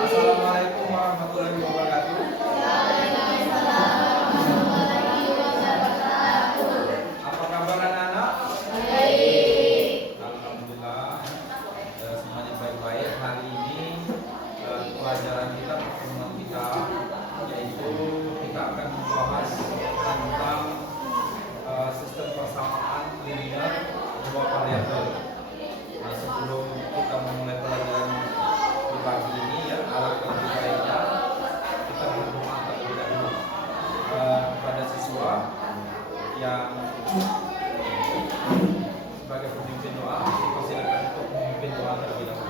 Assalamualaikum warahmatullahi wabarakatuh. Apa kabar anak-anak? Baik. Alhamdulillah, semuanya baik-baik. Hari ini pelajaran kita, pertemuan kita, yaitu kita akan membahas tentang sistem persamaan linear dua variabel. Nah, sebelum kita memulai pelajaran di pagi ini, ya, alangkah lebih baiknya kita berdoa terlebih dahulu kepada siswa yang sebagai pemimpin doa. Silakan untuk memimpin doa terlebih dahulu.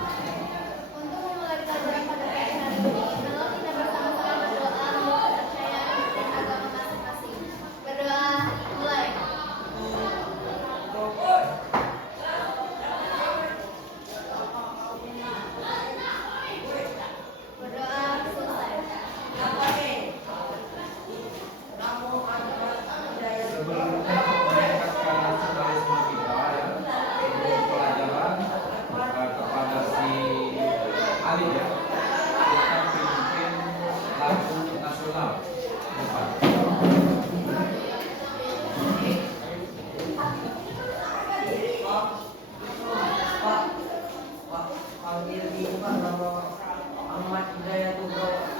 Untuk memulai pelajaran pada pagi hari ini, kalau kita bersama-sama berdoa menurut kepercayaan dan agama masing-masing. Berdoa, mulai. Berdoa, selesai. Sebelum meningkatkan nasionalisme kita, ya, sebelum pelajaran kepada si Ali, ya, kita pimpin lagu nasional. Depan. Panggil di Pak nama Ahmad Hidayatullah.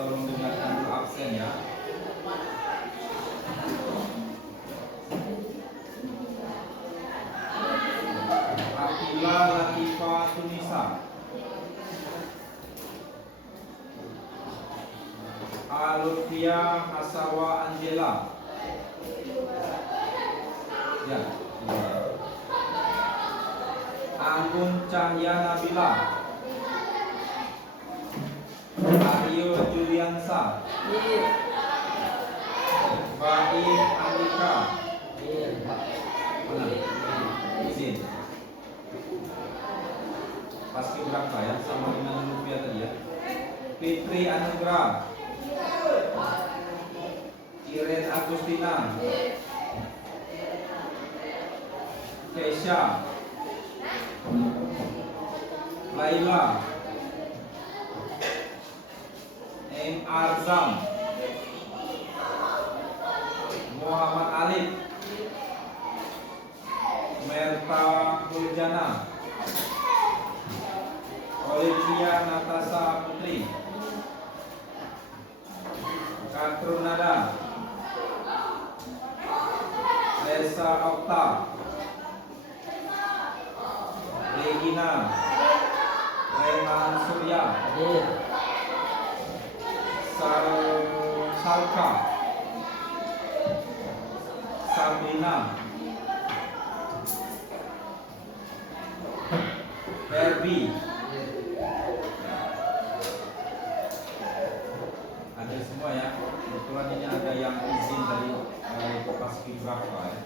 Tolong dengarkan dulu absen, ya. Akila Latifa Tunisa, Alufia Hasawa Angela, ya, Anggun Cahya Nabila, Aryo Juliansa, Baik Andika, mana? Izin. Paski berapa, ya? Sama dengan rupiah tadi, ya. Fitri Anugrah, Iren Agustina, Keisha, Laila, M. Arzam, Muhammad Alif, Merta Kuljana, Olivia Natasha Putri, Katrunada, Lesa Okta, Regina, Rehan Surya, Hadir. Salka, Sabrina, Herbie. Ada semua ya. Kebetulan ini ada yang izin dari Paskibraka ya.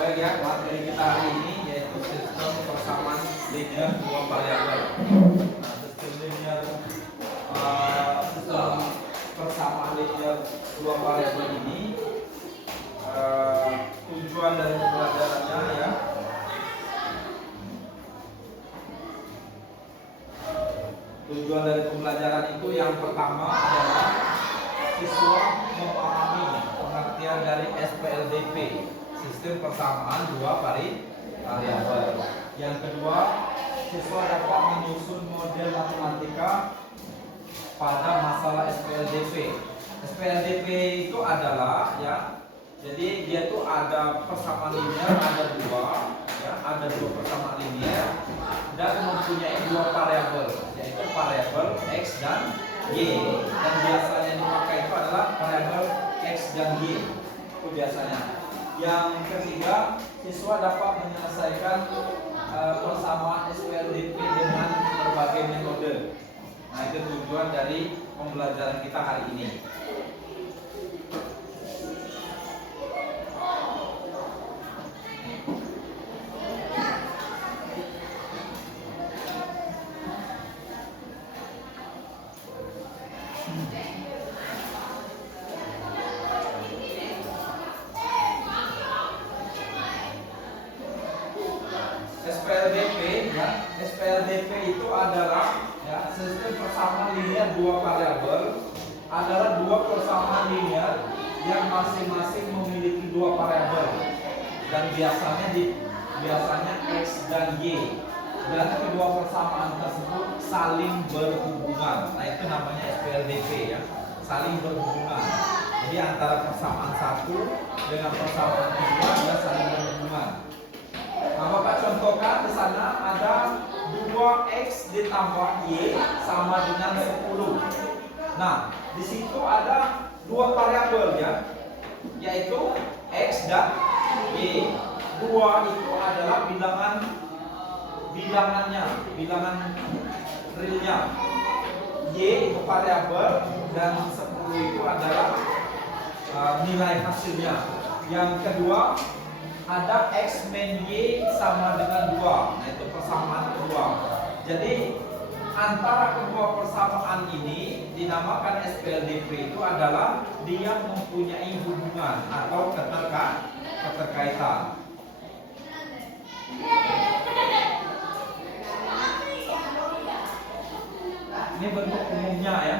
Baik ya, materi kita hari ini yaitu sistem persamaan linear dua variabel. Nah, sistem linear sistem persamaan linear dua variabel ini tujuan dari pembelajarannya ya. Tujuan dari pembelajaran itu yang pertama adalah siswa memahami pengertian dari SPLDP, sistem persamaan dua variabel. Yang kedua, siswa dapat menyusun model matematika pada masalah SPLDP. SPLDP itu adalah ya, jadi dia itu ada persamaan linear, ada dua ya, ada dua persamaan linear dan mempunyai dua variabel, yaitu variabel x dan y. Dan biasanya dipakai itu adalah variabel x dan y. Itu biasanya. Yang ketiga, siswa dapat menyelesaikan persamaan SPLDP dengan berbagai metode. Nah, itu tujuan dari pembelajaran kita hari ini. SPLDP ya, SPLDP itu adalah ya, sistem persamaan linear dua variabel, adalah dua persamaan linear yang masing-masing memiliki dua variabel dan biasanya x dan y, dan kedua persamaan tersebut saling berhubungan. Nah, itu namanya SPLDP ya, saling berhubungan. Jadi antara persamaan satu dengan persamaan kedua dia saling berhubungan. Nah, Bapak contohkan di sana ada 2x ditambah y sama dengan 10. Nah, di situ ada dua variabel ya, yaitu x dan y. 2 itu adalah bilangan realnya. Y itu variabel dan 10 itu adalah nilai hasilnya. Yang kedua, ada x min y sama dengan 2. Nah, itu persamaan kedua. Jadi antara kedua persamaan ini dinamakan SPLDP, itu adalah dia mempunyai hubungan atau keterkaitan. Ini bentuk umumnya ya,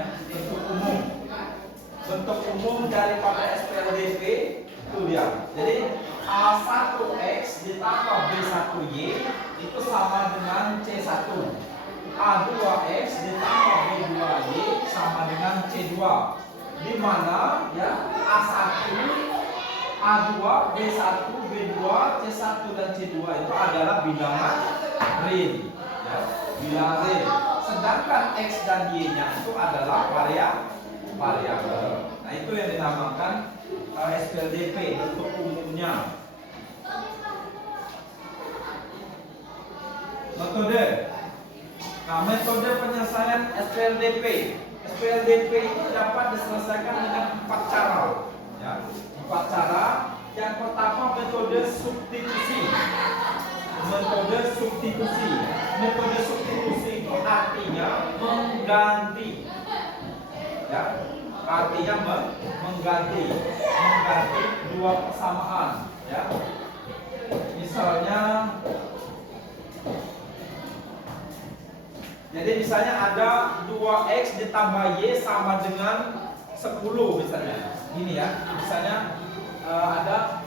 bentuk umum daripada SPLDP itu dia. Jadi A1 ditambah B1Y itu sama dengan C1. A2X ditambah B2Y sama dengan C2. Di mana ya A1, A2, B1, B2, C1 dan C2 itu adalah bilangan real, ya, bilangan real. Sedangkan X dan Y-nya itu adalah variabel. Nah, itu yang dinamakan SPLDP bentuk umumnya. Metode. Nah, metode penyelesaian SPLDP. SPLDP itu dapat diselesaikan dengan 4 cara. Ya, 4 cara. Yang pertama metode substitusi. Metode substitusi. Metode substitusi itu artinya mengganti. Ya, artinya mengganti dua persamaan. Ya, misalnya ada 2X ditambah Y sama dengan 10 misalnya. Ini ya, misalnya ada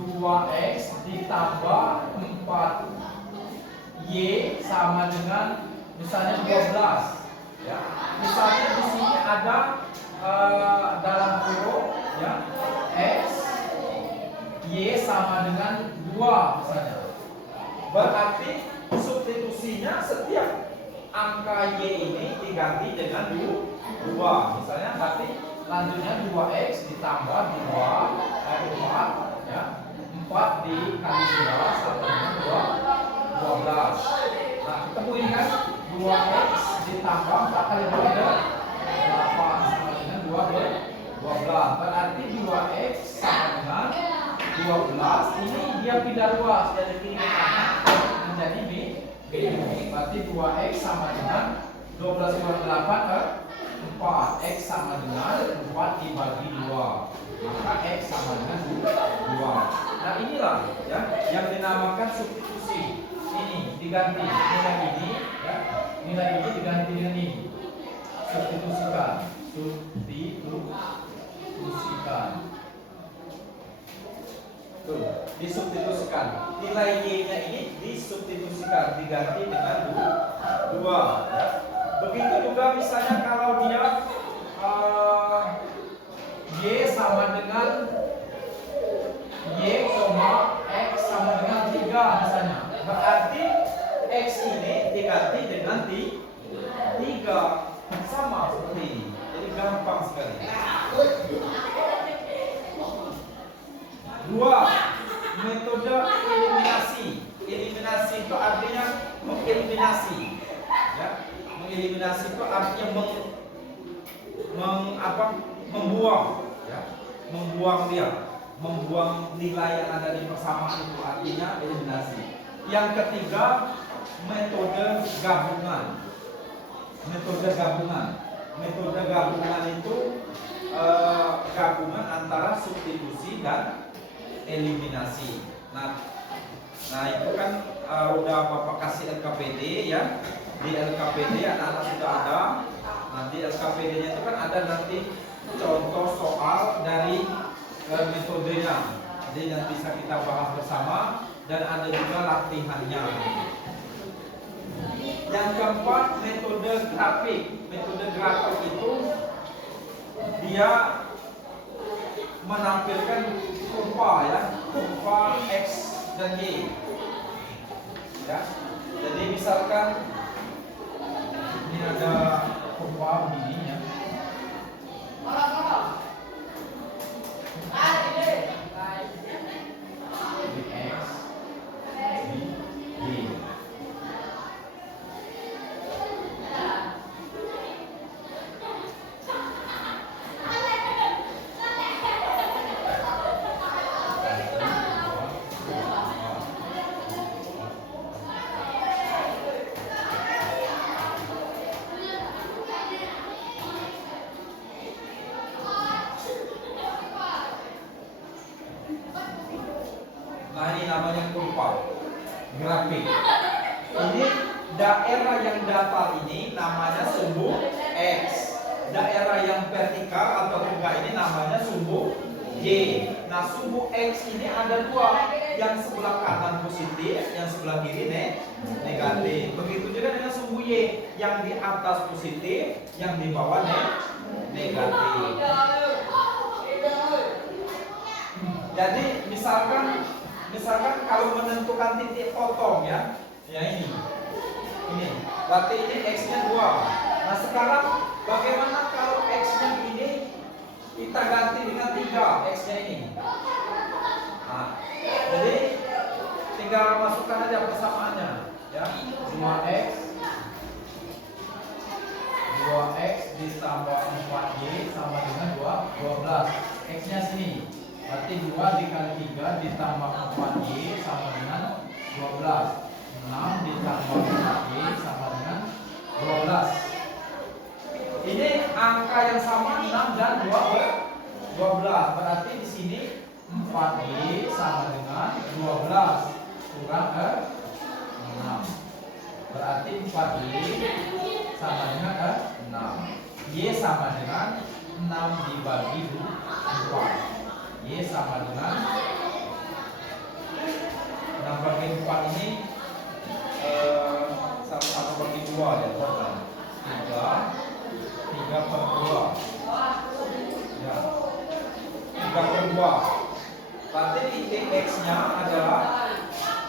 2X ditambah 4Y sama dengan misalnya 12. Ya, misalnya di sini ada dalam kurung ya X Y sama dengan 2 misalnya. Berarti substitusinya setiap angka Y ini diganti dengan 2. Misalnya berarti lanjutnya 2X ditambah 4 ya. 4 dikali 2 sama dengan 12. Nah, ketemu ini kan 2X ditambah 4 kali 2 adalah 8 sama dengan 12. Berarti 2X sama dengan 12. Ini dia pindah luas dari kiri ke kanan menjadi B. Berarti 2X sama dengan 12 kurang 8 4. X sama dengan 4 dibagi 2. Maka X sama dengan 2. Nah, inilah ya yang dinamakan substitusi. Ini diganti nilai ini ya. Nilai ini diganti dengan ini. Substitusikan. Tuh, disubstitusikan. Nilai Y-nya ini disubstitusikan, diganti dengan 2 ya. Begitu juga misalnya kalau dia Y sama dengan Y, X sama dengan 3 misalnya. Berarti X ini diganti dengan 3. Sama seperti ini. Jadi gampang sekali. 2. Metode eliminasi. Eliminasi itu artinya mengeliminasi. Ya. Mengeliminasi itu artinya membuang, ya. Membuang nilai yang ada di persamaan itu artinya eliminasi. Yang ketiga, metode gabungan. Metode gabungan itu gabungan antara substitusi dan eliminasi. Nah itu kan udah Bapak kasih LKPD ya. Di LKPD anak-anak sudah ada. Nanti LKPD-nya itu kan ada nanti contoh soal dari metodenya. Jadi nanti bisa kita bahas bersama dan ada juga latihannya. Yang keempat, metode grafik. Metode grafik itu dia menampilkan kurva ya, kurva X dan Y. Ya. Jadi misalkan ini ada kurva begini ya. Nah, ini namanya kurva grafik. Ini daerah yang datar ini namanya sumbu X. Daerah yang vertikal atau tegak ini namanya sumbu Y. Nah, sumbu X ini ada 2. yang sebelah kanan positif, yang sebelah kiri negatif. Begitu juga dengan sumbu Y, yang di atas positif, yang di bawah negatif. Jadi misalkan kalau menentukan titik potong ya ini. Berarti ini X-nya 2. Nah sekarang bagaimana kalau X-nya ini kita ganti dengan 3 X-nya ini? Nah, jadi tinggal masukkan aja persamaannya ya. 2x ditambah 4y sama dengan 12. X-nya sini. Berarti 2 dikali 3 ditambah 4y sama dengan 12. 6 ditambah 4y sama dengan 12. Ini angka yang sama 6 dan 12. Berarti di sini 4y sama dengan 12 kurang 6. Berarti 4y sama dengan 6. Y sama dengan 6 dibagi 4. Y sama dengan 6 bagi 4 ini 1 bagi 2 ya teman-teman. 3 per 2 ya, 3 per 2. Berarti titik X-nya adalah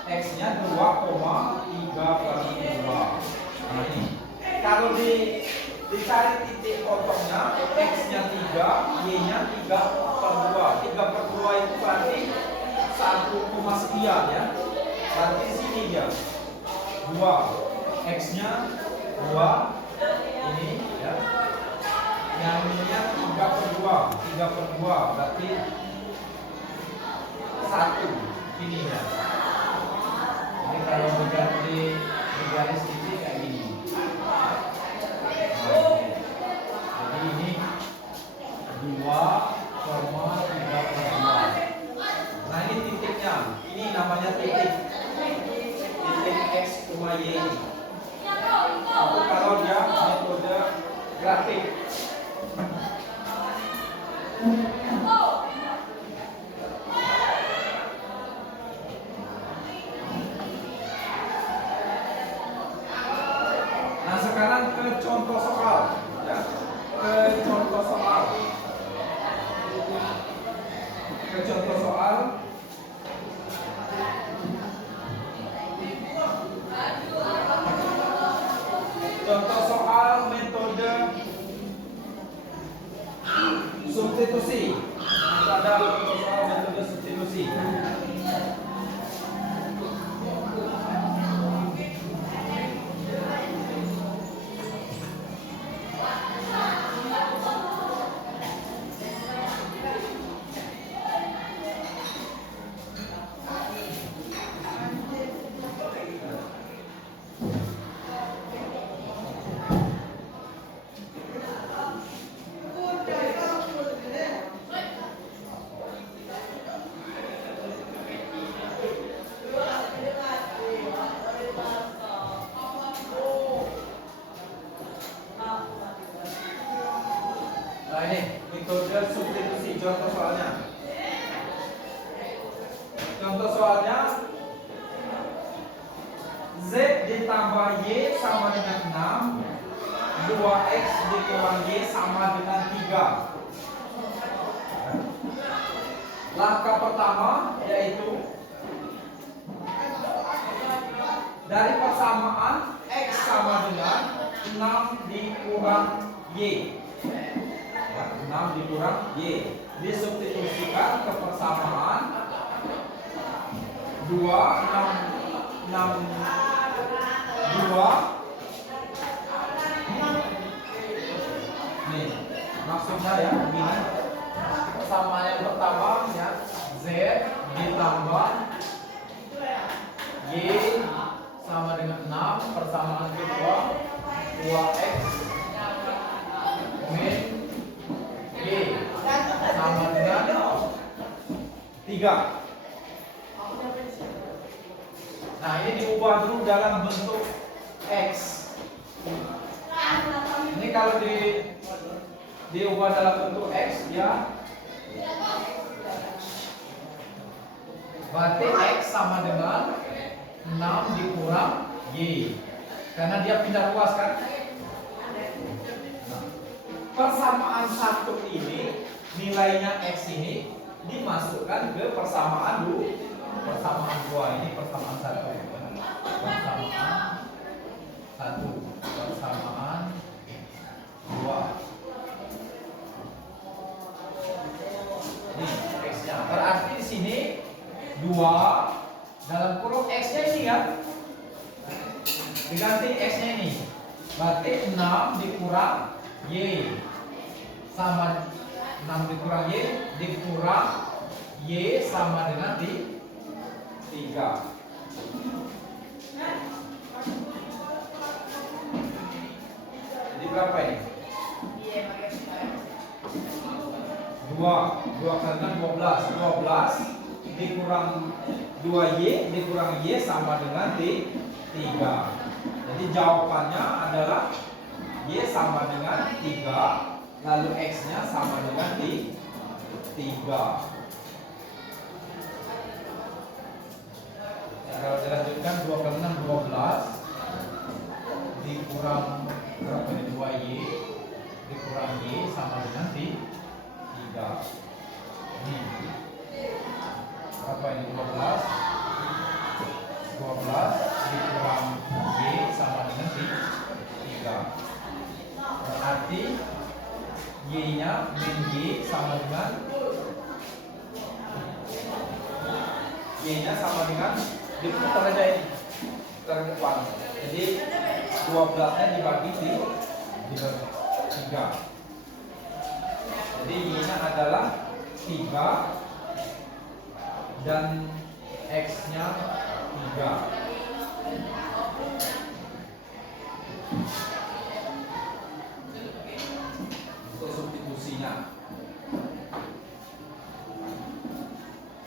X-nya 2,3 per 2. Nah ini kalau dicari titik potongnya, X-nya 3, Y-nya 3 per 2. 3 per 2 itu berarti 1, sekian ya. Berarti di sini dia 2, X-nya 2 ini ya. Yang ininya 3 per 2, 3 per 2 berarti 1 ini ya. Jadi kalau diganti di garis titik kayak gini. Jadi ini 2,3 per 2. Nah ini titiknya. Ini namanya titik X, Y ini. Itu kalau dia metode grafik. Nah sekarang ke contoh soal ya. Ke contoh soal. Contoh soal metode substitusi. Kita ada contoh soal metode substitusi. Nah ini metode substitusi contoh soalnya. Contoh soalnya Z ditambah Y sama dengan 6, 2X dikurang Y sama dengan 3. Langkah pertama yaitu dari persamaan X sama dengan 6 dikurang Y. 6 dikurang Y disubstitusikan ke persamaan 2, 6, 2 nih maksudnya ya begini. Persamaan yang pertama ya Z ditambah Y sama dengan 6. Persamaan kedua 2X min Y sama dengan 3. Nah ini diubah dulu dalam bentuk X. Ini kalau diubah dalam bentuk X ya Berarti X sama dengan 6 dikurang Y. Karena dia pindah ruas kan? Nah, persamaan satu ini, nilainya X ini dimasukkan ke persamaan dulu. Persamaan 2 ini persamaan 1. Persamaan 1. Persamaan 2. Ini X-nya. Berarti di sini 2 dalam kurung X-nya ini kan? Diganti X-nya ini. Berarti 6 dikurang Y sama 6 dikurang Y dikurang Y sama dengan 3. Jadi berapa ini? 2 karena 12 dikurang 2Y dikurang Y sama dengan 3. Jadi jawabannya adalah Y sama dengan 3, lalu X-nya sama dengan 3. Kalau dilanjutkan 2 kali 6 12 dikurang berapa ini 2Y dikurang Y sama dengan 3. Ini berapa ini 12 dikurang Y sama dengan 3. Berarti Y-nya min Y sama dengan Y-nya sama dengan diputar aja ini ke depan. Jadi 12-nya dibagi 3. Jadi Y-nya adalah 3 dan X-nya 3. Untuk substitusinya.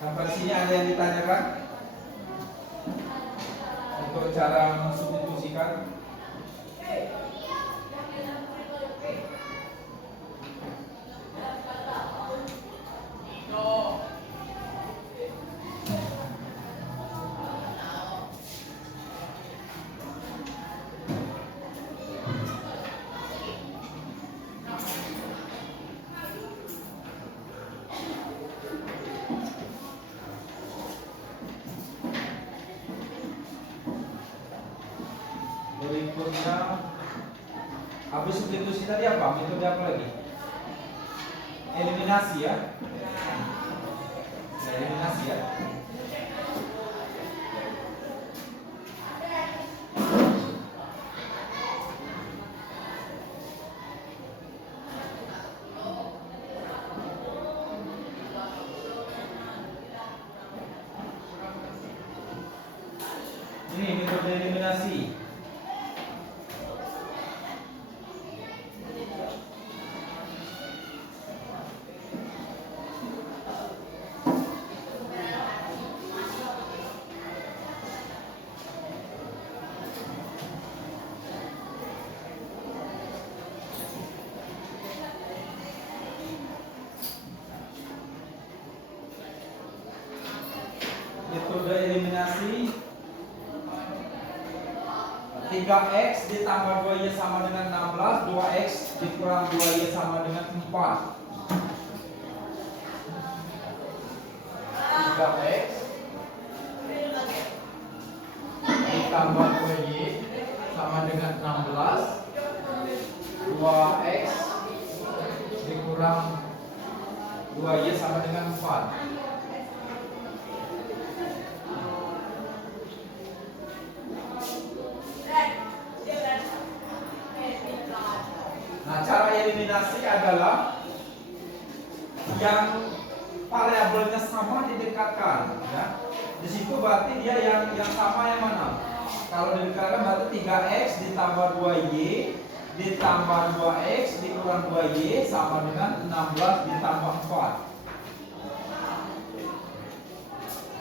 Sampai sini ada yang ditanyakan? Untuk cara mensubstitusikan. Berikutnya, habis substitusi tadi apa? Metode apa lagi? Eliminasi ya. Eliminasi ya. Ini metode eliminasi. Metode eliminasi 3x ditambah 2y sama dengan 16, 2x dikurang 2y sama dengan 4. 3x ditambah 2y sama dengan 16, 2x dikurang 2y sama dengan 4. Nah, cara eliminasi adalah yang variabelnya sama didekatkan, ya. Di situ berarti dia yang sama yang mana? Kalau didekatkan berarti 3x ditambah 2y ditambah 2x dikurang 2y sama dengan 16 ditambah 4.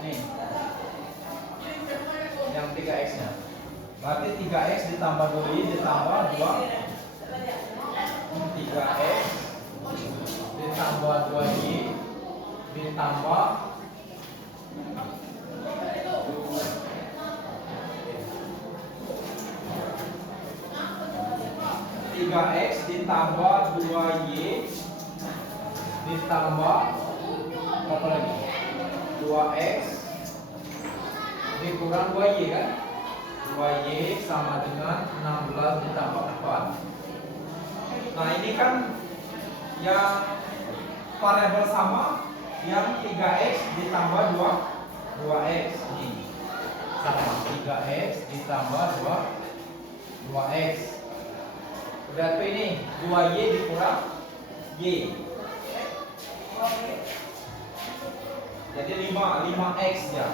Nih, yang 3x-nya. Berarti 3x ditambah 2y ditambah 2 3x ditambah 2y ditambah 3x ditambah 2y ditambah apa lagi? 2x dikurang 2y kan? 2y sama dengan 16 ditambah 4. Nah ini kan yang variabel sama, yang 3x ditambah 2x ini sama 3x ditambah 2x. Berarti ini 2y dikurang y. Jadi 5x ya.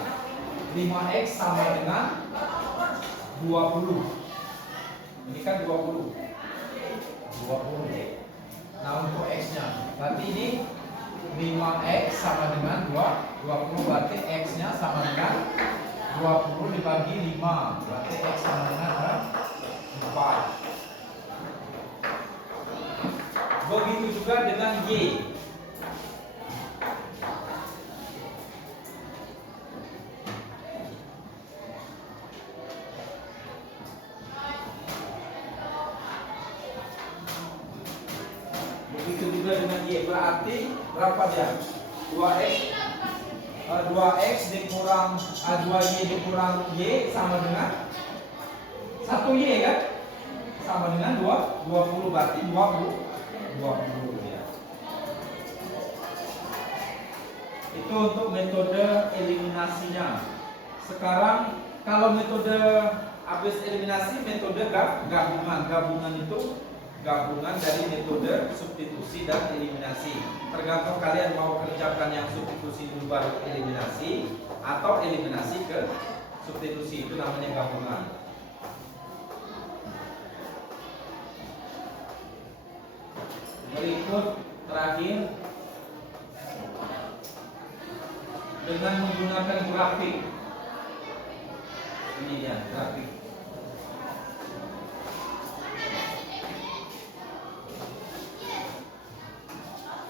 5x sama dengan 20. Ini kan 20. Nah untuk x-nya, berarti ini 5x sama dengan 20, berarti x-nya sama dengan 20 dibagi 5, berarti x sama dengan 4. Begitu juga dengan y. Begitu juga dengan y, berarti berapa dia? 2x dikurang 2y dikurang y sama dengan 1y kan? Sama dengan 20, berarti 20 ya. Itu untuk metode eliminasinya. Sekarang kalau metode habis eliminasi, metode gabungan. Gabungan itu gabungan dari metode substitusi dan eliminasi. Tergantung kalian mau kerjakan yang substitusi dulu baru eliminasi, atau eliminasi ke substitusi, itu namanya gabungan. Berikut terakhir dengan menggunakan grafik. Ini dia grafik.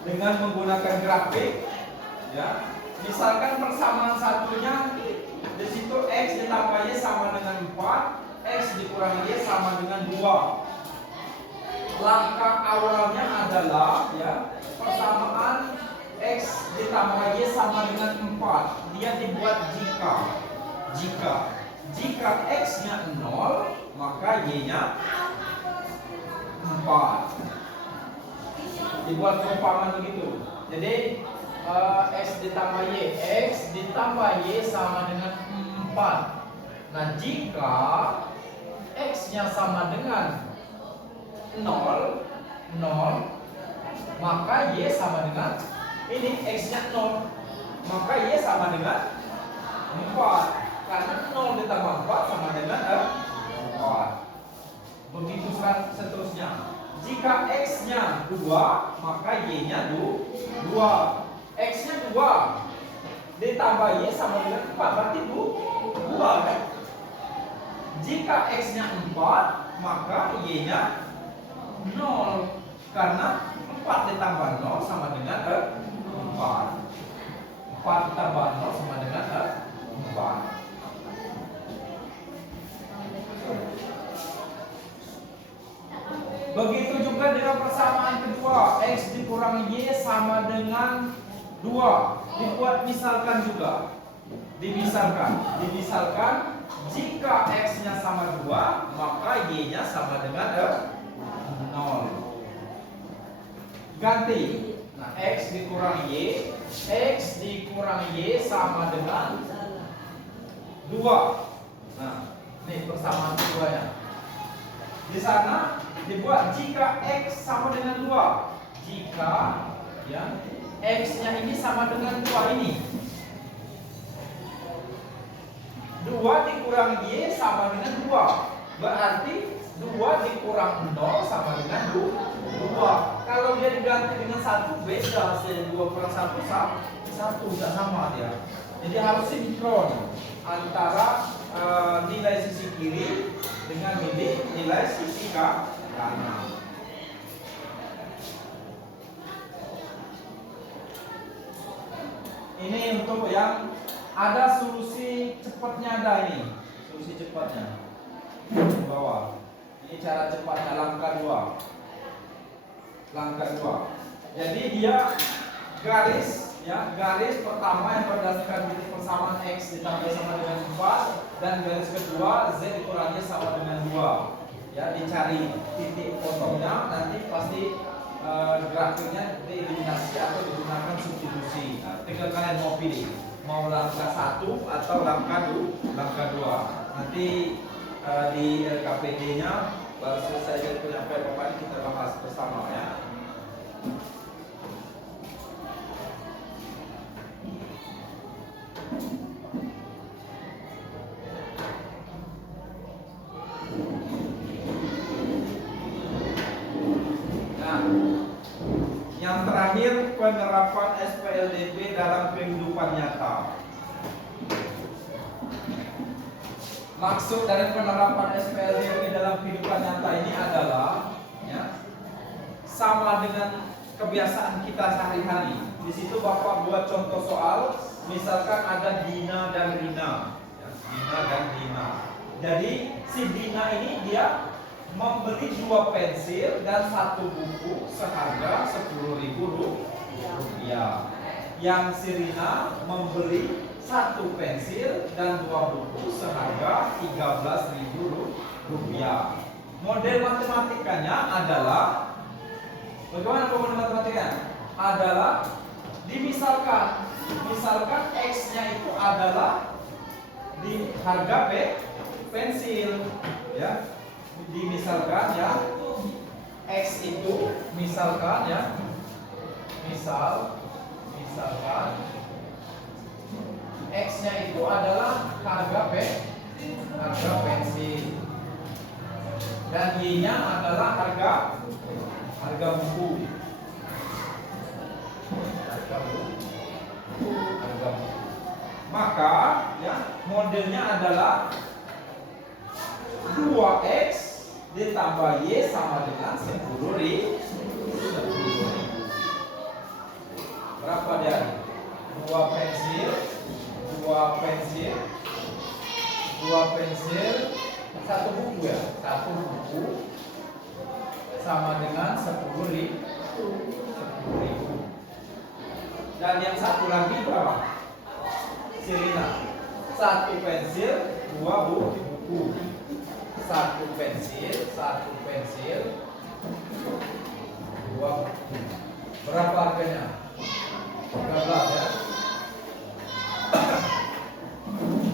Dengan menggunakan grafik, ya. Misalkan persamaan satunya di situ x ditambah y sama dengan 4, x dikurangi y sama dengan 2. Langkah awalnya adalah ya persamaan x ditambah y sama dengan 4. Dia dibuat jika x-nya 0, maka y-nya 4. Dibuat perumpamaan begitu. Jadi x ditambah y sama dengan 4. Nah jika x-nya sama dengan 0, maka y sama dengan ini, x-nya 0, maka y sama dengan 4. Karena 0 ditambah 4 sama dengan 4. Begitu seterusnya. Jika x-nya 2, maka y-nya 2. X-nya 2 ditambah y sama dengan 4, berarti 2 kan? Jika x-nya 4, maka y-nya 0. Karena 4 ditambah 0 sama dengan 4. 4 ditambah 0 sama dengan 4. Begitu juga dengan persamaan kedua, x dikurangi y sama dengan 2. Dibuat misalkan juga. Dimisalkan jika x-nya sama 2, maka y-nya sama dengan 0. Ganti. Nah, x dikurangi y sama dengan 2. Nah, ini persamaan keduanya. Di sana dibuat jika x sama dengan 2. Jika ya x-nya ini sama dengan 2 ini. 2 dikurang y sama dengan 2. Berarti 2 dikurang 0 sama dengan 2. Kalau dia diganti dengan 1, beda hasilnya. 2 kurang 1 tidak sama dia. Jadi harus sinkron antara nilai sisi kiri dengan nilai sisi kanan. Ini untuk yang ada solusi cepatnya, ada ini solusi cepatnya di bawah. Ini cara cepatnya langkah 2. langkah 2. Jadi dia garis pertama yang berdasarkan titik persamaan X ditambah sama dengan 4 dan garis kedua Z dikurangi sama dengan 2. Ya, dicari titik potongnya, nanti pasti grafiknya dieliminasi atau digunakan substitusi. Nah, tinggal kalian mau pilih mau langkah 1 atau langkah 2. Nanti di LKPD-nya baru selesai dari penyampaian Bapak ini kita bahas bersama ya. Nah, yang terakhir penerapan SPLDP dalam kehidupan nyata. Maksud dari penerapan SPLDP dalam kehidupan nyata ini adalah ya, sama dengan kebiasaan kita sehari-hari. Di situ Bapak buat contoh soal, misalkan ada Dina dan Rina. Ya, Dina dan Rina. Jadi si Dina ini dia membeli 2 pensil dan 1 buku seharga Rp10.000. Yang si Rina membeli 1 pensil dan 2 buku seharga Rp13.000. Model matematikanya adalah bagaimana model matematikanya? Adalah misalkan X-nya itu adalah di harga pensil ya. Misalkan ya X itu misalkan ya misalkan X-nya itu adalah harga pensil dan Y-nya adalah harga buku. Maka ya modelnya adalah 2X ditambah Y sama dengan 10.000. Berapa dia? 2 pensil, 1 buku ya, 1 buku sama dengan 10.000. Dan yang satu lagi berapa? Sirina. 1 pensil, 2 buku. 1 pensil, 2 buku. Berapa harganya? 13 ya.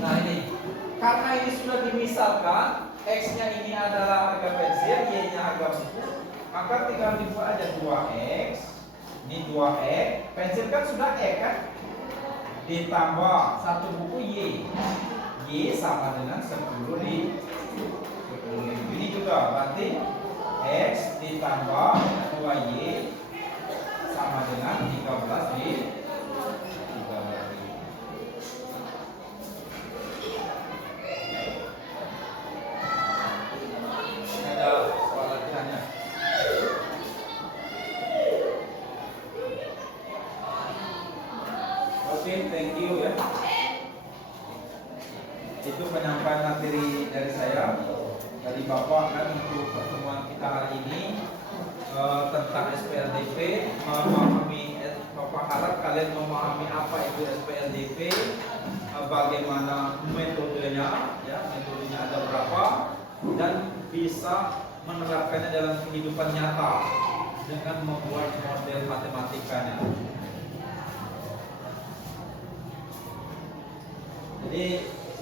Nah ini, karena ini sudah dimisalkan, X-nya ini adalah harga pensil, Y-nya harga buku, maka tinggal dibuat aja 2X. Ini 2X, pensil kan sudah X kan? Ditambah 1 buku Y sama dengan 10.000. Ini juga berarti X ditambah 2Y sama dengan 13.000. Ada soal latihannya. Oke, thank you ya. Itu penyampaian materi dari saya, dari Bapak kan untuk pertemuan kita hari ini tentang SPLDP. Bapak harap kalian memahami apa itu SPLDP, bagaimana metodenya, ya metodenya ada berapa, dan bisa menerapkannya dalam kehidupan nyata dengan membuat model matematikanya. Jadi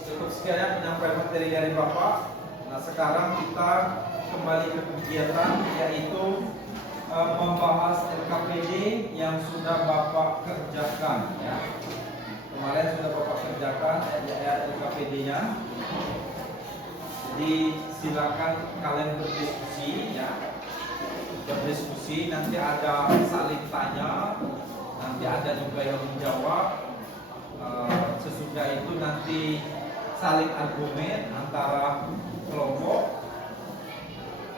cukup sekian ya penyampaian materi dari Bapak. Nah sekarang kita kembali ke kegiatan, yaitu membahas LKPD yang sudah Bapak kerjakan ya. Kemarin sudah Bapak kerjakan LKPD-nya. Jadi silakan kalian berdiskusi ya. Berdiskusi, nanti ada saling tanya, nanti ada juga yang menjawab. Sesudah itu nanti saling argumen antara kelompok.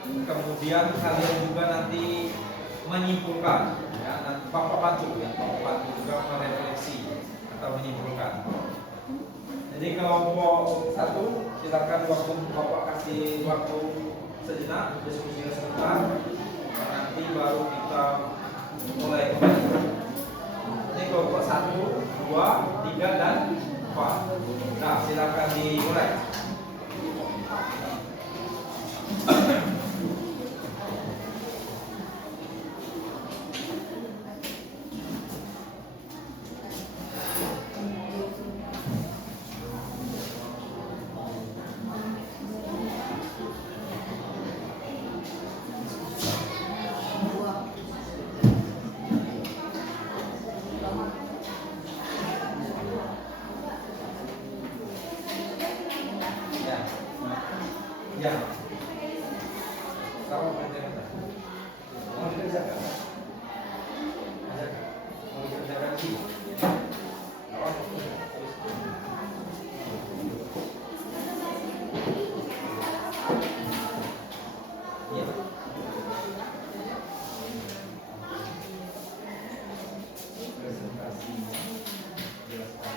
Kemudian kalian juga nanti menyimpulkan ya, nanti Bapak bantu ya, Bapak bantu juga merefleksi atau menyimpulkan. Jadi kelompok 1 silakan waktu Bapak kasih waktu sejenak diskusi sebentar, nanti baru kita kita mulai kembali. Ini kelompok 1, 2, 3 dan 4. Nah, silakan dimulai. Ya. Sekarang mau kerjakan. Mau dikerjakan? Mau dikerjakan sih. Iya. Presentasi. Jelaskan.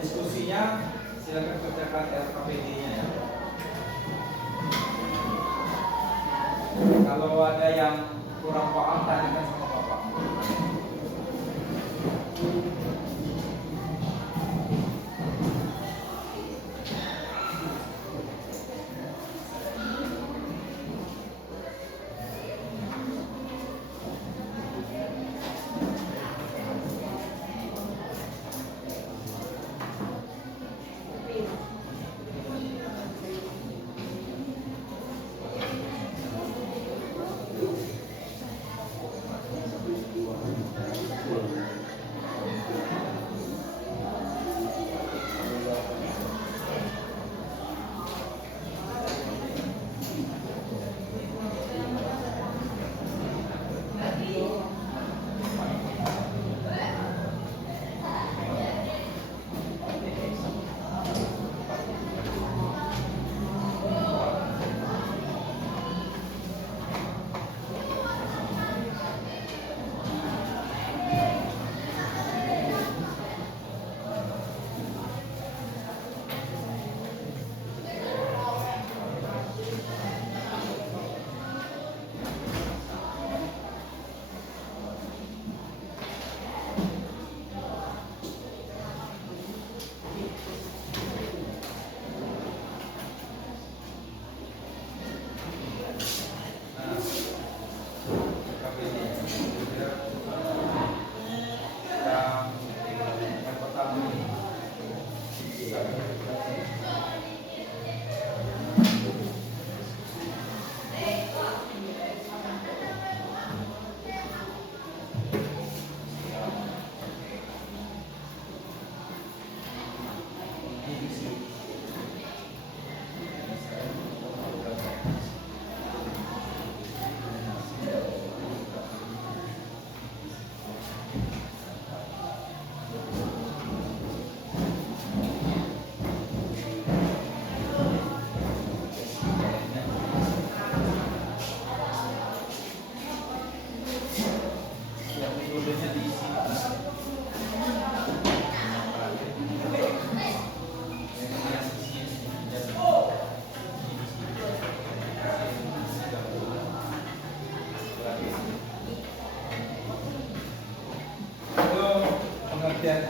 Diskusinya silakan kerjakan RKPD-nya ya. Kalau ada yang kurang paham tanyakan sama Bapak.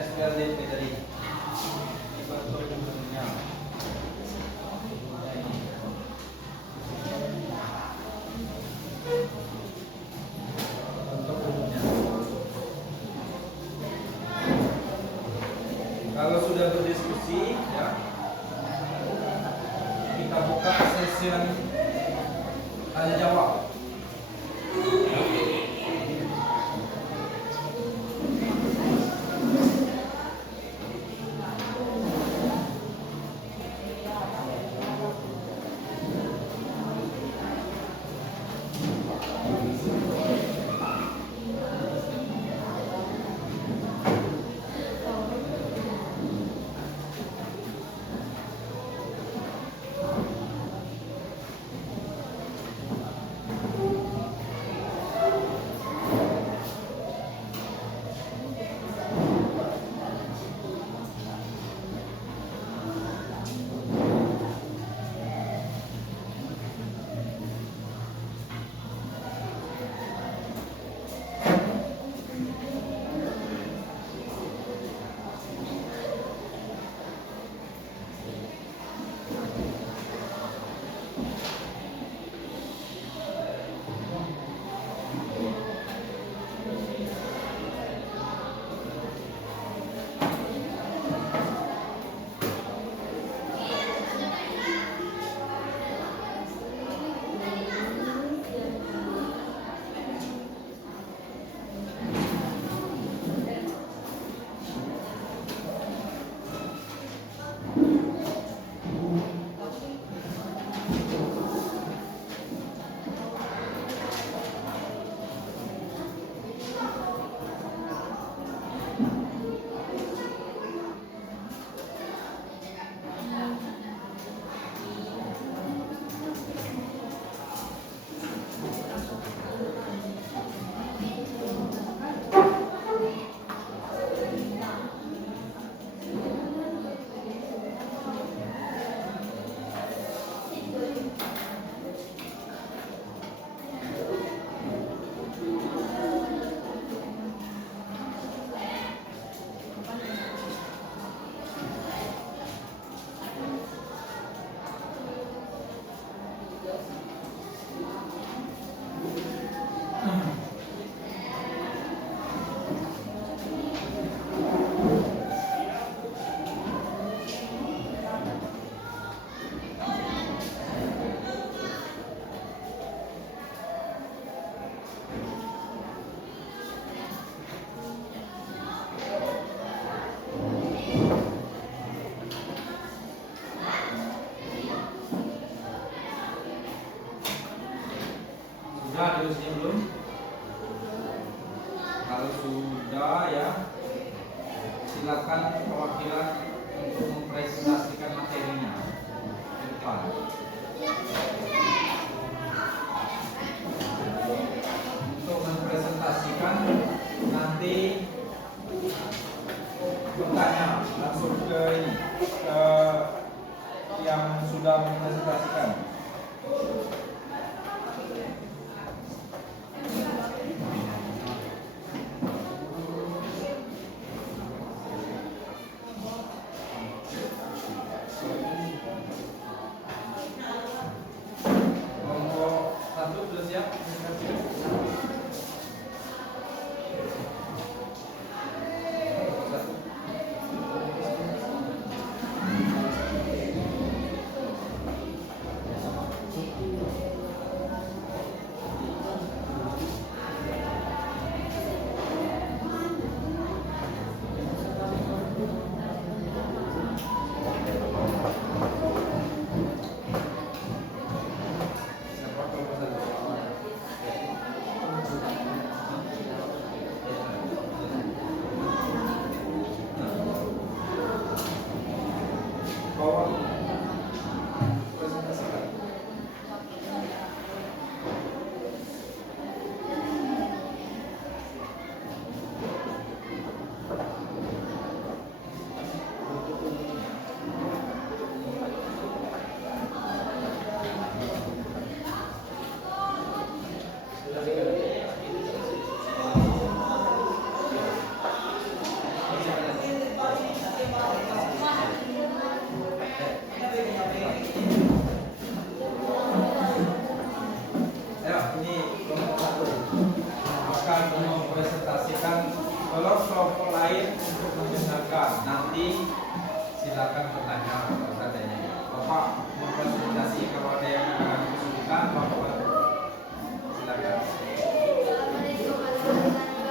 SPLDP tadi. Bentuk umumnya. Bentuk umumnya. Kalau sudah berdiskusi, ya, kita buka sesi tanya jawab. Sudah tulisnya belum? Kalau sudah, ya, silakan perwakilan untuk mempresentasikan materinya ke depan. Untuk mempresentasikan, nanti bertanya langsung ke ini, ke yang sudah mempresentasikan. untuk mendengarkan. Nanti silakan bertanya katanya. Bapak memfasilitasi kalau ada yang akan kesulitan, Bapak silakan. Assalamualaikum warahmatullahi wabarakatuh.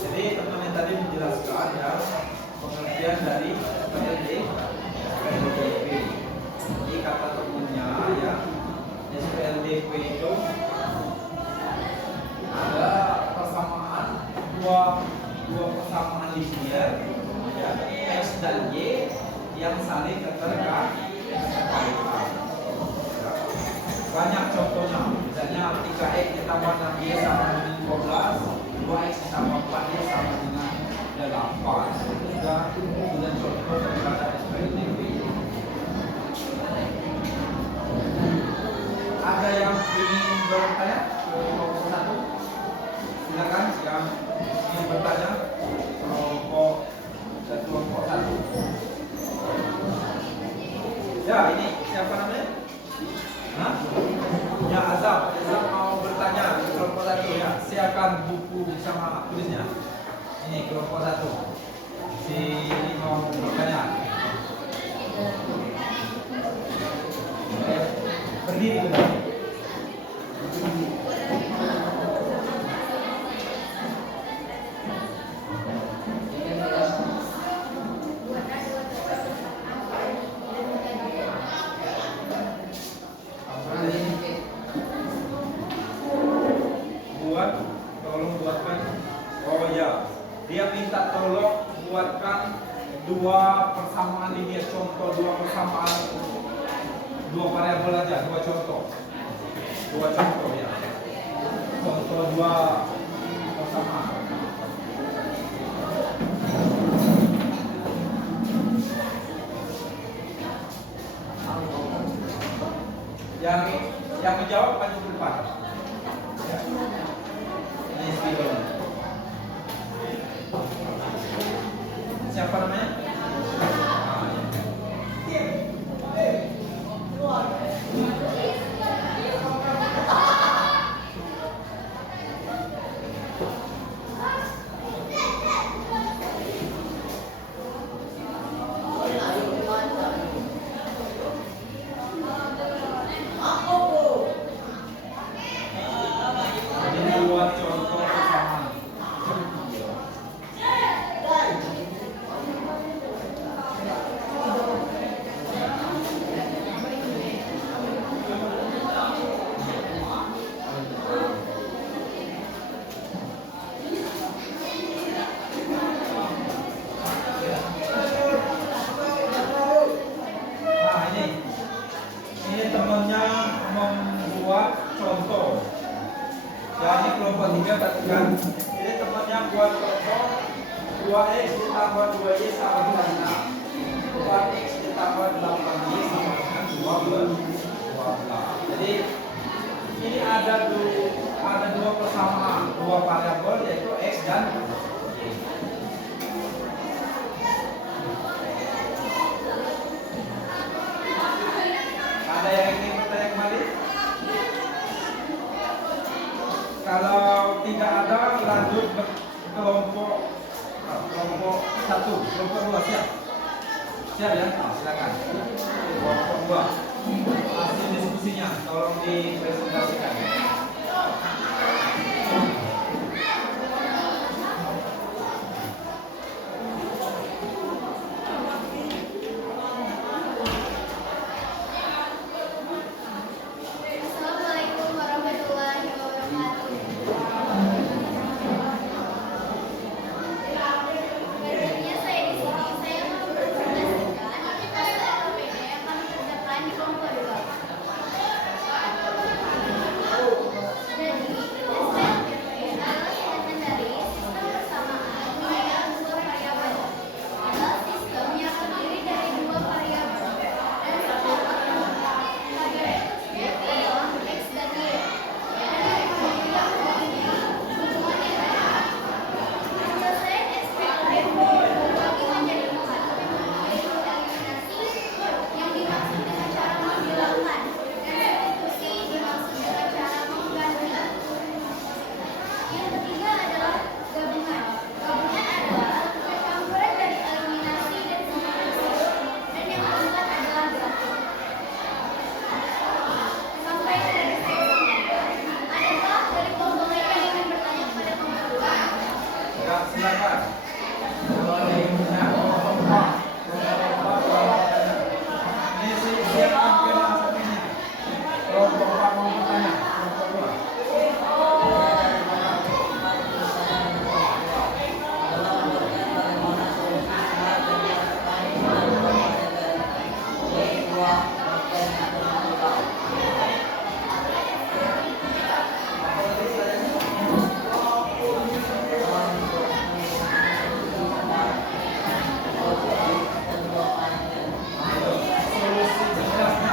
Jadi teman yang tadi menjelaskan ya pengertian dari SPLDP. Jadi kata temannya ya SPLDP itu ada persamaan dua persamaan linear ya, X dan Y yang saling keterkaitan. Banyak contohnya, misalnya 3X ditambah 6Y sama dengan 15, 2X ditambah 4Y sama dengan 8. Itu sudah contoh daripada SPLDP. Ada yang ingin bertanya ke kelompok 1? Silakan yang ingin bertanya kelompok 1. Ya, ini siapa namanya? Hah? Ya, Azam mau bertanya ke kelompok 1 ya. Siapkan buku sama tulisnya. Ini kelompok 1. Si ini mau bertanya. Berdiri benar. Tolong buatkan. Oh ya, dia minta tolong buatkan dua persamaan linear, contoh dua persamaan, dua variabel aja, dua contoh ya, contoh dua persamaan. Yang menjawab maju ke depan. Ya. Ini speaker. Siapa namanya? Ini dua contoh persamaan. Nah, ini temannya membuat contoh. Ya, ini kelompok 3 perhatikan. Ini temannya buat contoh 2X ditambah 2Y sama dengan 6. 4X ditambah 8Y sama dengan 12. Jadi ini ada dua persamaan, dua variabel yaitu X dan Y. Ada yang ingin bertanya kembali? Kalau tidak ada, lanjut ke kelompok 1, kelompok 2 siap? Siap ya? Silakan. Kelompok 2. Hasil diskusinya tolong dipresentasikan. silakan. Kalau ada yang punya kelompok, ini siapkan penjelasan ini. Kelompok Pak mau bertanya. Kelompok dua. Solusi jelasnya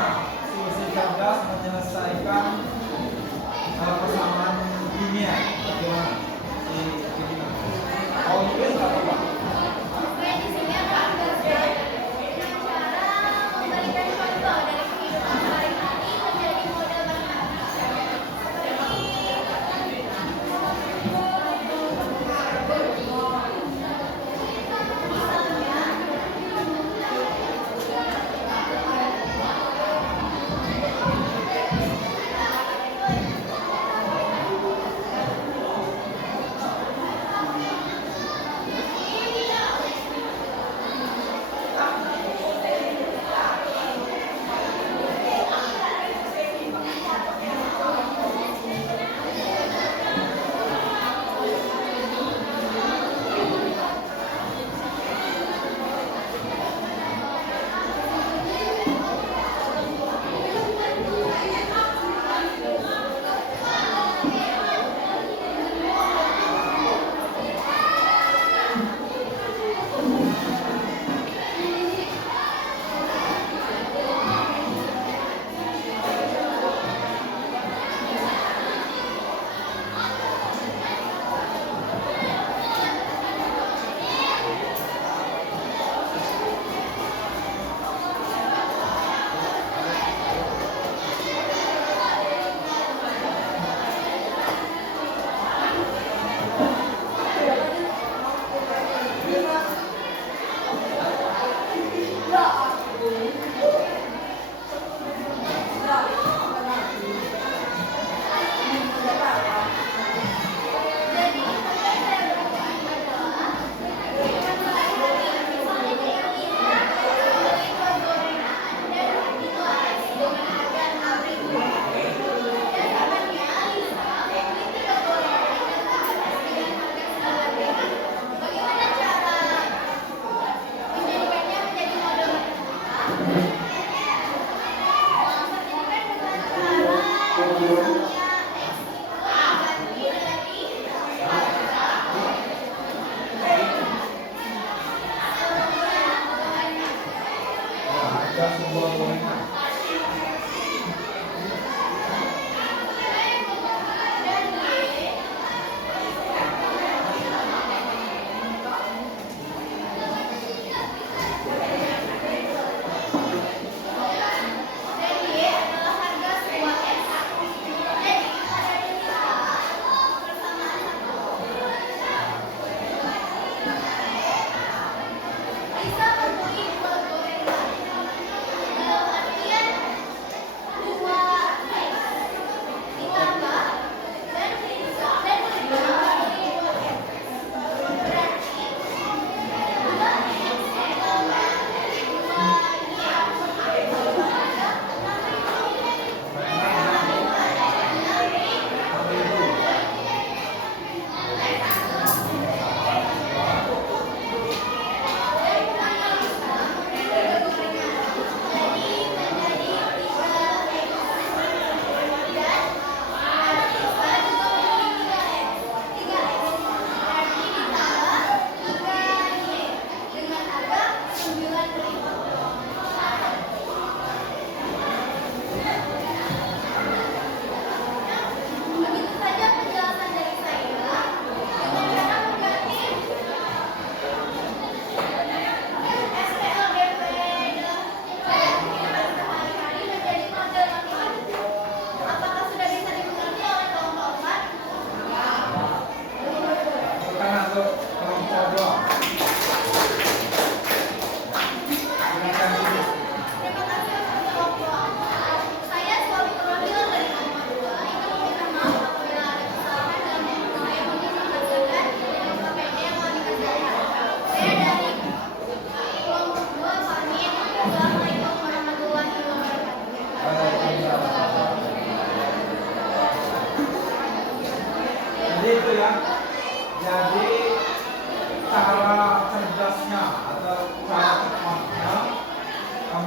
cara cerdasnya atau cara tepatnya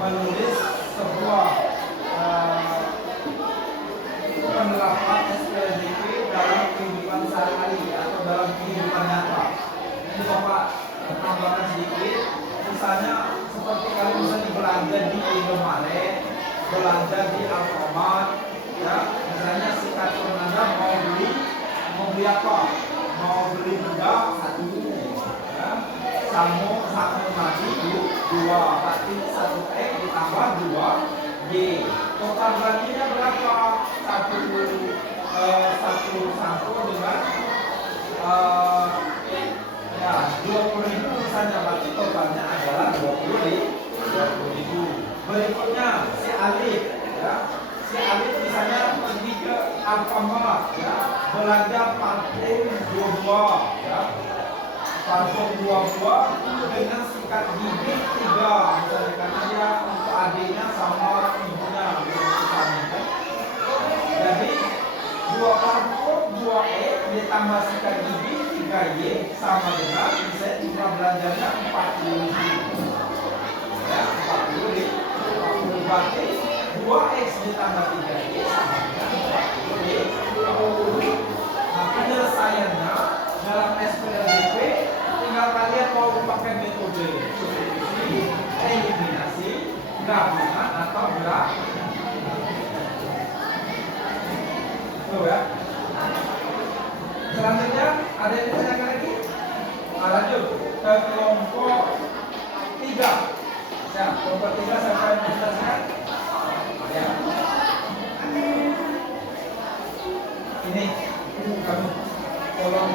menulis sebuah penerapan SPLDP dalam kehidupan sehari-hari atau dalam kehidupan nyata. Ini Bapak tambahkan sedikit. Misalnya seperti kalau misalnya belanja di Indomaret, belanja di Alfamart, ya, misalnya si customer Anda mau beli apa? Mau beli bedak satu, ya, samu mandi dua, berarti satu X ditambah dua Y. Total belanjanya berapa? Satu sampo dengan ya 20.000 misalnya, berarti totalnya adalah 20.000. Berikutnya si Alif, ya, si Alif misalnya pergi ke Alfamart, ya, belanja parfum 2 buah, ya, parfum 2 buah dengan sikat gigi 3 misalnya, karena dia untuk adiknya sama ibunya kan. Jadi 2 parfum 2 ditambah sikat gigi 3Y sama dengan bisa jumlah belanjanya 40.000, ya, 40 berarti 2X ditambah 3Y sama dengan 40. Nah, penyelesaiannya dalam SPLDP tinggal kalian mau pakai metode substitusi, eliminasi, gabungan atau berat. Tuh ya. Selanjutnya ada yang ditanyakan lagi? Lanjut ke kelompok 3. Ya, kelompok 3 siapa yang menjelaskan? Ya. Ini kamu tolong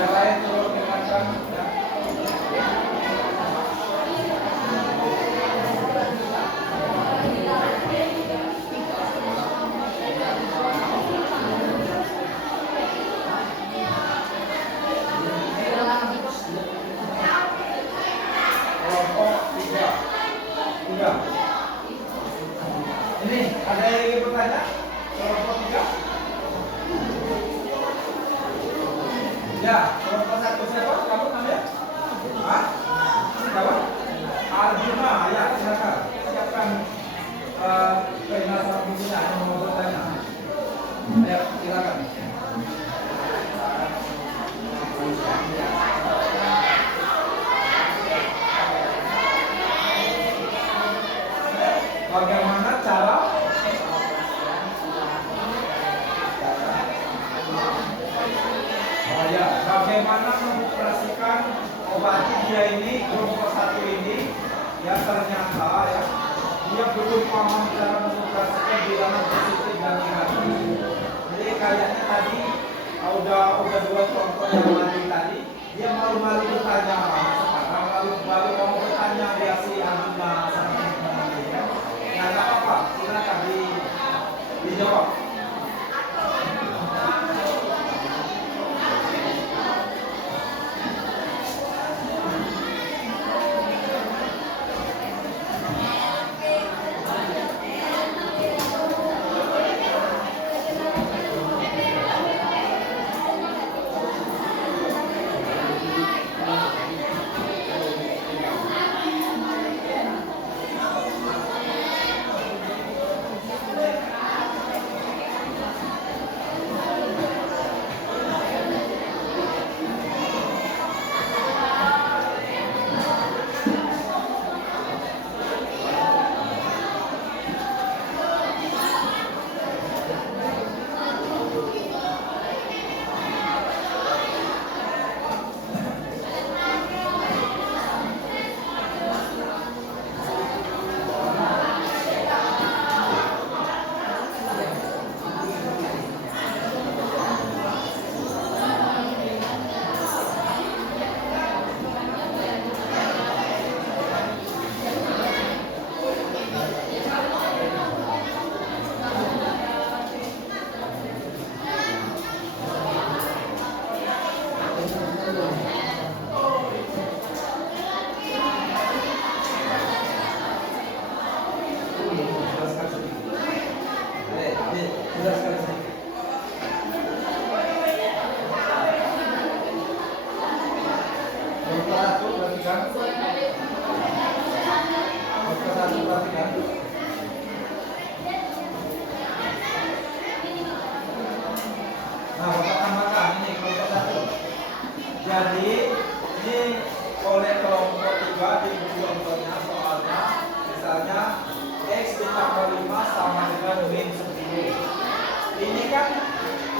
yang lain tolong dengarkan, ya. Kelompok 3. Udah. Ini ada yang ingin bertanya? Kelompok 3. Ya, kelompok 1 siapa? Kamu namanya? Hah? Siapa? Arjuna, ya, silakan. Siapkan pena sama bukunya yang mau bertanya. Ayo, silakan. Bagaimana cara ya, bagaimana mengoperasikan obat dia ini, kelompok 1 ini, ya, ternyata ya dia belum paham cara mengoperasikan bilangan positif dan negatif. Jadi kayaknya tadi udah 2 contoh yang lain tadi dia malu-malu bertanya, sekarang baru mau bertanya dia si Arjuna sama teman-teman ya. Nah, nggak apa-apa, silakan dijawab.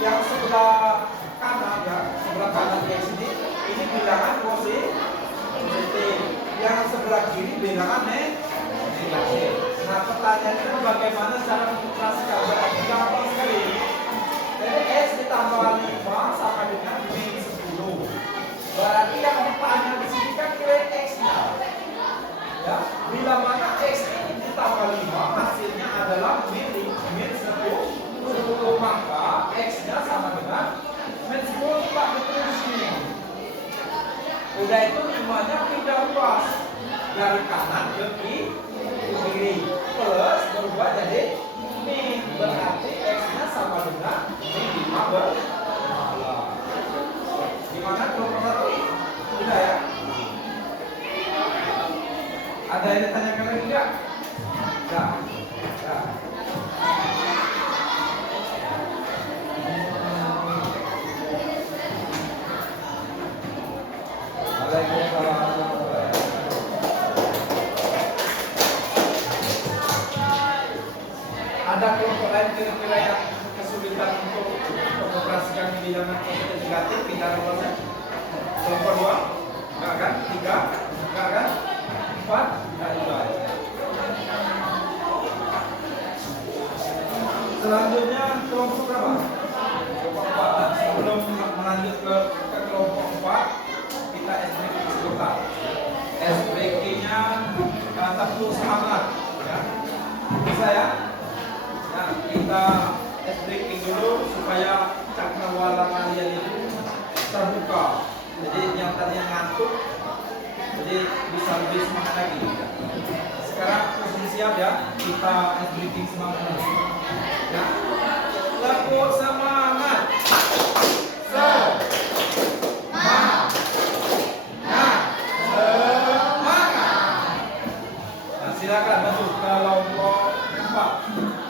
yang sebelah kanan ya, sebelah kanan X ini bilangan positif. Yang sebelah kiri bilangan negatif. Nah, pertanyaannya bagaimana cara mengoperasikan? Berarti gampang sekali. Jadi X ditambah 5 sama dengan min 10. Berarti yang ditanya di sini kan nilai X-nya. Ya, bila mana X ini ditambah 5 hasilnya adalah min 10, maka X-nya sama dengan min 10 Pak, betul di sini. Udah itu 5-nya pindah ruas dari kanan ke kiri plus berubah jadi min, berarti X-nya sama dengan min 5 bermalah. Gimana kelompok satu? Udah ya? Ada yang ditanyakan lagi enggak? Enggak. Enggak. Ada kelompok lain kira-kira yang kesulitan untuk mengoperasikan bilangan positif negatif pindah ruasnya? Kelompok 2? Enggak kan? 3? Enggak kan? 4? Enggak juga. Selanjutnya kelompok berapa? Kelompok 4. Nah, sebelum melanjut ke kelompok 4, kita SBQ sebentar. SBQ-nya tentu semangat, ya. Bisa ya? Nah, kita breaking dulu supaya cakrawala kalian itu terbuka. Jadi yang tadinya ngantuk, jadi bisa lebih semangat lagi. Sekarang posisi siap ya, kita breaking semangat dulu. Ya, laku semangat. Nah, silakan masuk ke kelompok 4.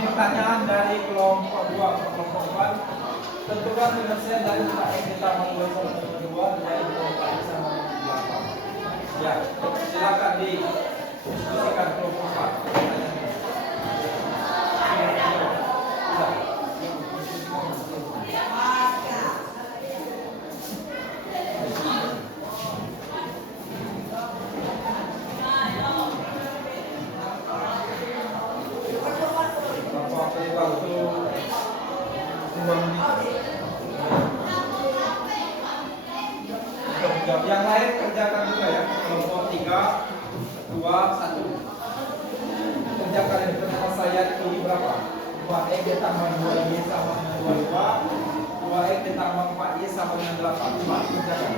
pertanyaan dari kelompok 2 ke kelompok 4. Tentukan penyelesaian dari 4x ditambah 2 sama dengan 2 dari 4x sama dengan 8. Ya, silakan diskusikan kelompok 4. Yang lain kerjakan juga ya. Kelompok 3, 2, 1. Kerjakan yang penyelesaian ini berapa? 2x ditambah 2y sama dengan 22. 2x ditambah 4y sama dengan 8. Coba kerjakan.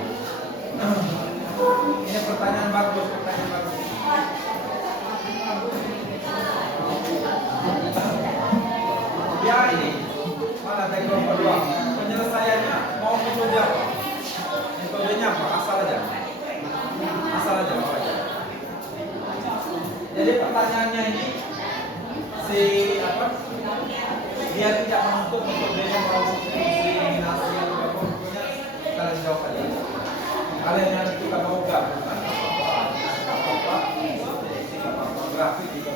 Ini pertanyaan bagus, pertanyaan bagus. Ya ini mana dari kelompok 2? Penyelesaiannya mau metode apa? Metodenya apa? Asal aja. Asal aja apa aja. Jadi pertanyaannya ini dia tidak menuntut metodenya mau eliminasi atau apa, pokoknya kalian jawab aja. Kalian yang kita mau gabungkan apa grafik juga.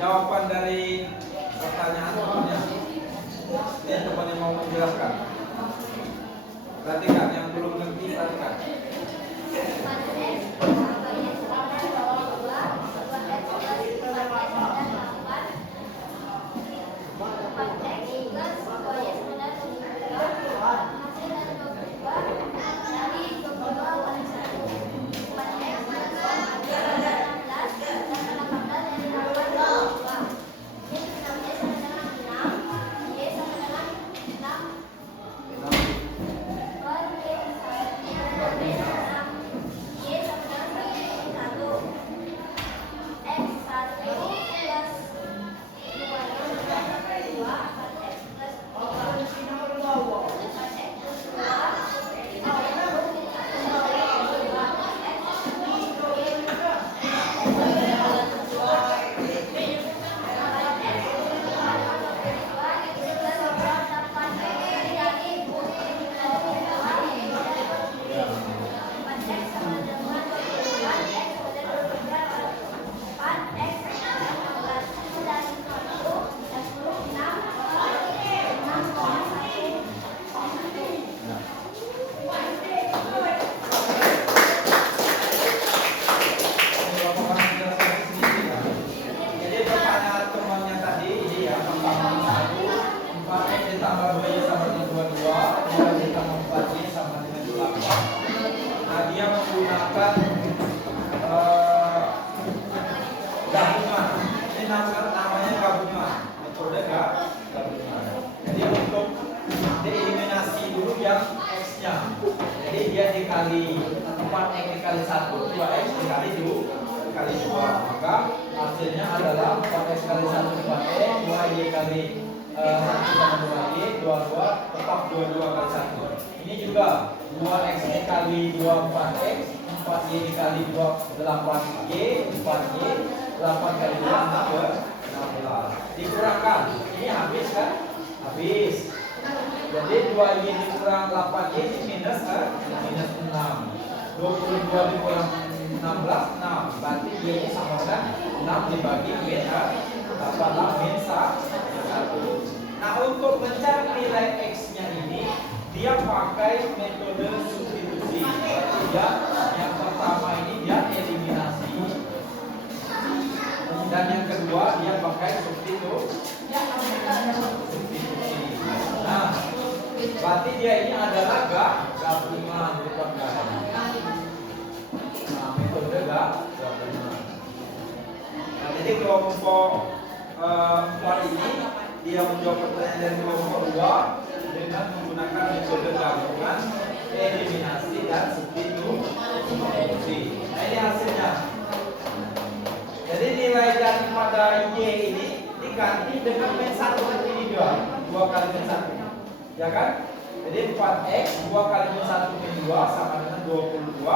jawaban dari pertanyaan temannya. Ini teman yang mau menjelaskan. Perhatikan yang belum ngerti, perhatikan. Jadi dia dikali 4x dikali 1, 2x dikali 2 kali 2, maka hasilnya adalah 4x kali 1 4x, 2y dikali 1 sama 2y, 22 tetap 22 kali 1. Ini juga 2x dikali 2 4x, 4y dikali 2 8y, 4y 8 kali 2 16. Dikurangkan, ini habis kan? Habis. Jadi 2y dikurang 8y ini minus 6. 22 dikurang 16, 6. Berarti y ini sama dengan 6 dibagi min 8 min 1. Nah, untuk mencari nilai x-nya ini dia pakai metode substitusi. Ya, yang pertama ini dia eliminasi. Dan yang kedua dia pakai substitusi. Nah, berarti dia ini adalah gabungan, bukan gabungan. Nah, metode gabungan. Nah, jadi kelompok 4 ini dia menjawab pertanyaan dari kelompok 2 dengan menggunakan metode gabungan, eliminasi dan substitusi. Nah, ini hasilnya. Jadi nilai daripada y ini diganti dengan min 1 ini juga 2 kali min 1. Ya kan? Jadi 4x 2 kali min 1 min 2 sama dengan 22.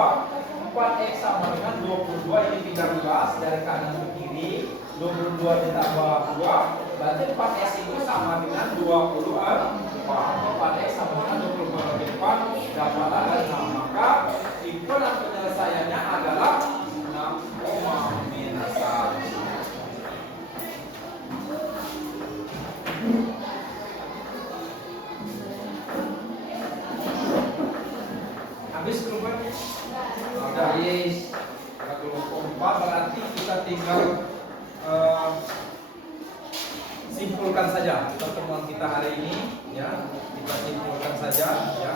4x sama dengan 22, ini 13 dari kanan ke kiri. 22 ditambah 2 berarti 4x itu sama dengan 24. 4x sama dengan 24 kali 4 dapatlah 6. Maka himpunan penyelesaiannya adalah 6, minus 1. Habis kelompoknya? Sudah habis. Pada kelompok 4 berarti kita tinggal simpulkan saja pertemuan kita hari ini, ya. Kita simpulkan saja, ya.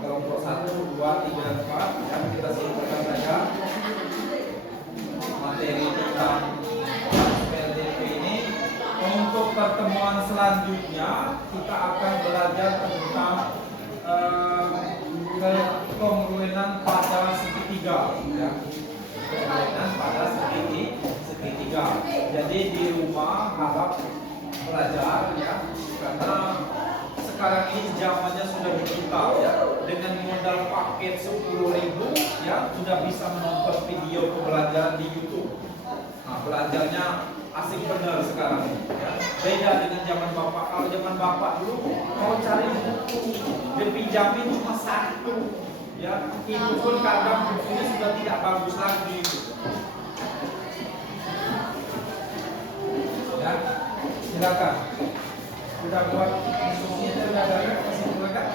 Kelompok 1, 2, 3, 4, ya. Kita simpulkan saja materi tentang SPLDP ini. Untuk pertemuan selanjutnya kita akan belajar tentang kekongruenan pada segitiga, ya. Kekongruenan pada segitiga. Jadi di rumah harap belajar, ya, karena sekarang ini zamannya sudah digital, ya. Dengan modal paket 10.000, ya, sudah bisa menonton video pembelajaran di YouTube. Nah, belajarnya asik benar sekarang, ya. Beda dengan zaman bapak. Kalau zaman bapak dulu mau cari buku dipinjamin cuma 1, ya. Itu pun kadang bukunya sudah tidak bagus lagi. Silakan. Sudah buat instruksinya itu sudah ada kan? Masih silakan.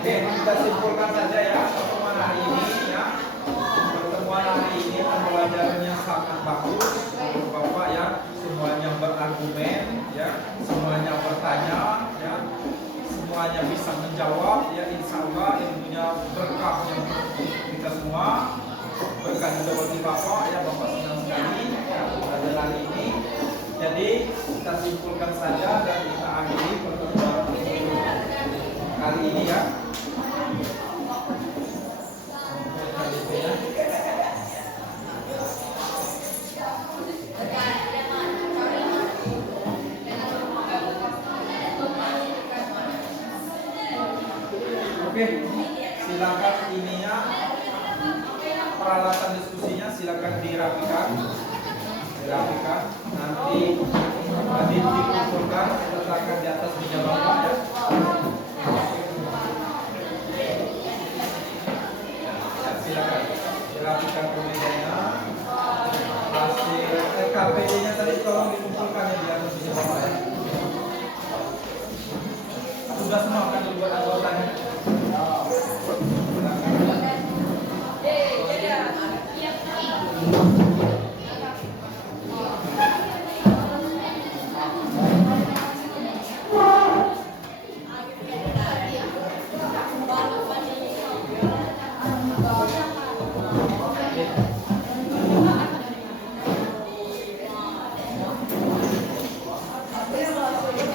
Oke, kita simpulkan saja ya pertemuan hari ini ya. Pertemuan hari ini pembelajarannya sangat bagus, Bapak ya. Semuanya berargumen ya, semuanya bertanya ya, semuanya bisa menjawab ya. Insya Allah ilmunya berkah yang untuk kita semua. Berkah juga bagi Bapak ya, Bapak senang sekali ya belajar hari ini. Jadi kita simpulkan saja dan kita akhiri pertemuan kali ini ya. Oke, silakan ininya peralatan diskusinya silakan dirapikan, nanti dikumpulkan, letakkan di atas meja Bapak ya. Silakan dirapikan ke mejanya. Hasil KPD-nya tadi tolong dikumpulkan ya di atas meja Bapak ya. Sudah semua kan?